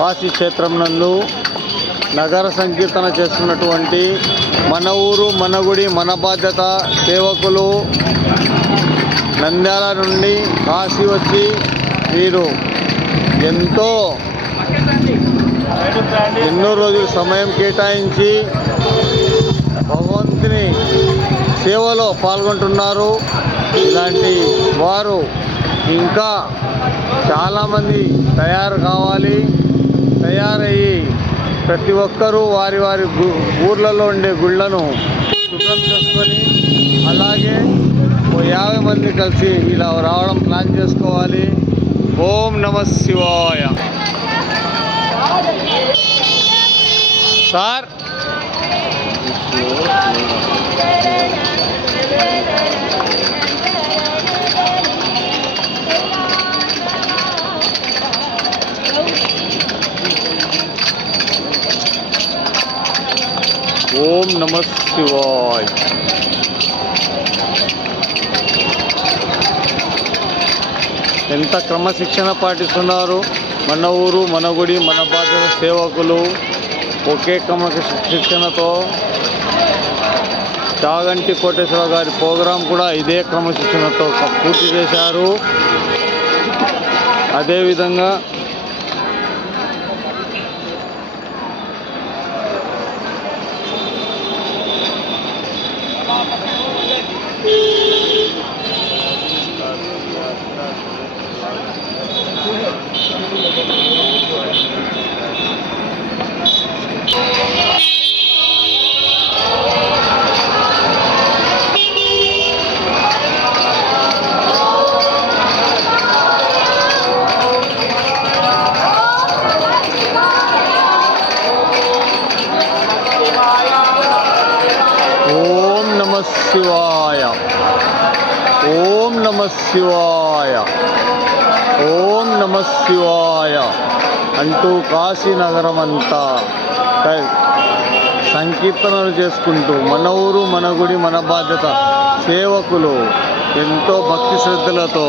కాశీ క్షేత్రం నందు నగర సంకీర్తన చేస్తున్నటువంటి మన ఊరు మన గుడి మన బాధ్యత సేవకులు నంద్యాల నుండి కాశీ వచ్చి వీరు ఎన్నో రోజులు సమయం కేటాయించి భగవంతుని సేవలో పాల్గొంటున్నారు. ఇలాంటి వారు ఇంకా చాలామంది తయారయ్యి ప్రతి ఒక్కరూ వారి ఊర్లలో ఉండే గుళ్ళను శుభ్రం చేసుకొని అలాగే 50 మంది కలిసి ఇలా రావడం ప్లాన్ చేసుకోవాలి. ఓం నమః శివాయ. సార్ ఓం నమః శివాయ. ఎంత క్రమశిక్షణ పాటిస్తున్నారు. మన ఊరు మన గుడి మన బాధ్యత సేవకులు ఒకే క్రమశిక్షణతో చాగంటి కోటేశ్వర గారి ప్రోగ్రాం కూడా ఇదే క్రమశిక్షణతో పూర్తి చేశారు. అదేవిధంగా ఓం నమః శివాయ ఓం నమః శివాయ ఓం నమః శివాయ అంటూ కాశీనగరం అంతా సంకీర్తనలు చేసుకుంటూ మన ఊరు మన గుడి మన బాధ్యత సేవకులు ఎంతో భక్తి శ్రద్ధలతో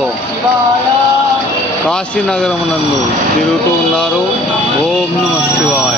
కాశీనగరం నందు తిరుగుతూ ఉన్నారు. ఓం నమః శివాయ.